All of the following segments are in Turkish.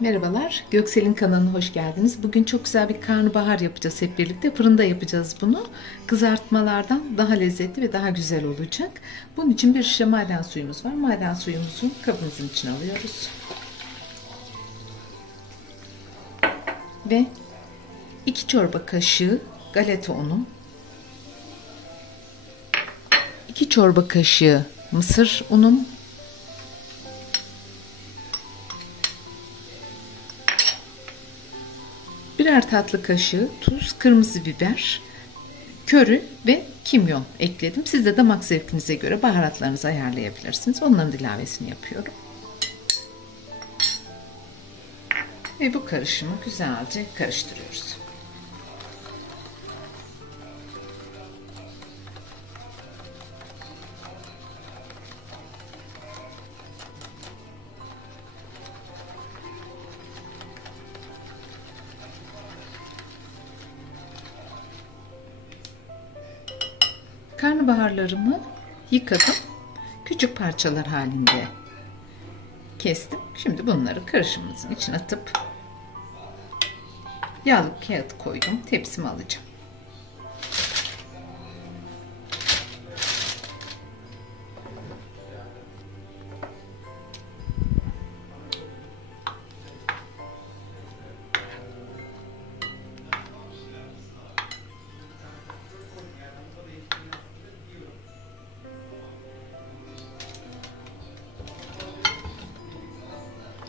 Merhabalar, Göksel'in kanalına hoş geldiniz. Bugün çok güzel bir karnabahar yapacağız hep birlikte. Fırında yapacağız bunu. Kızartmalardan daha lezzetli ve daha güzel olacak. Bunun için bir şişe maden suyumuz var. Maden suyumuzu kabımızın içine alıyoruz. Ve 2 çorba kaşığı galeta unu, 2 çorba kaşığı mısır unum, 1'er tatlı kaşığı tuz, kırmızı biber, köri ve kimyon ekledim. Siz de damak zevkinize göre baharatlarınızı ayarlayabilirsiniz. Onların ilavesini yapıyorum. Ve bu karışımı güzelce karıştırıyoruz. Karnabaharlarımı yıkadım. Küçük parçalar halinde kestim. Şimdi bunları karışımımızın içine atıp yağlı kağıt koydum. Tepsime alacağım.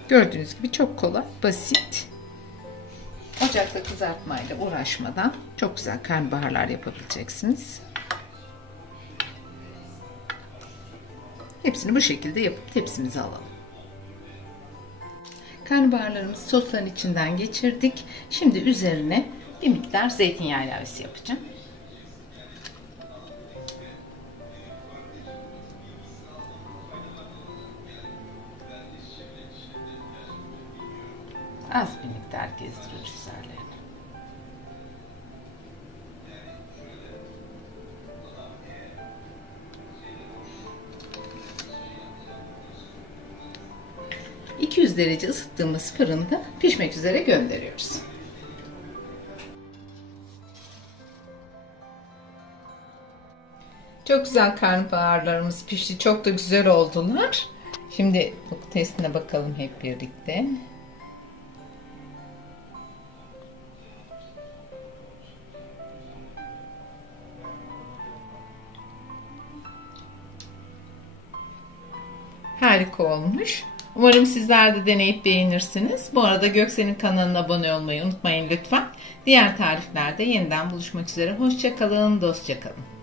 Gördüğünüz gibi çok kolay, basit. Ocakta kızartmayla uğraşmadan çok güzel karnabaharlar yapabileceksiniz. Hepsini bu şekilde yapıp tepsimize alalım. Karnabaharlarımızı sosların içinden geçirdik. Şimdi üzerine bir miktar zeytinyağı ilavesi yapacağım. Az bir miktar gezdiriyoruz üzerlerine. ...200 derece ısıttığımız fırında pişmek üzere gönderiyoruz. Çok güzel karnabaharlarımız pişti. Çok da güzel oldular. Şimdi bu testine bakalım hep birlikte. Harika olmuş. Umarım sizler de deneyip beğenirsiniz. Bu arada Göksel'in kanalına abone olmayı unutmayın lütfen. Diğer tariflerde yeniden buluşmak üzere. Hoşça kalın, dostça kalın.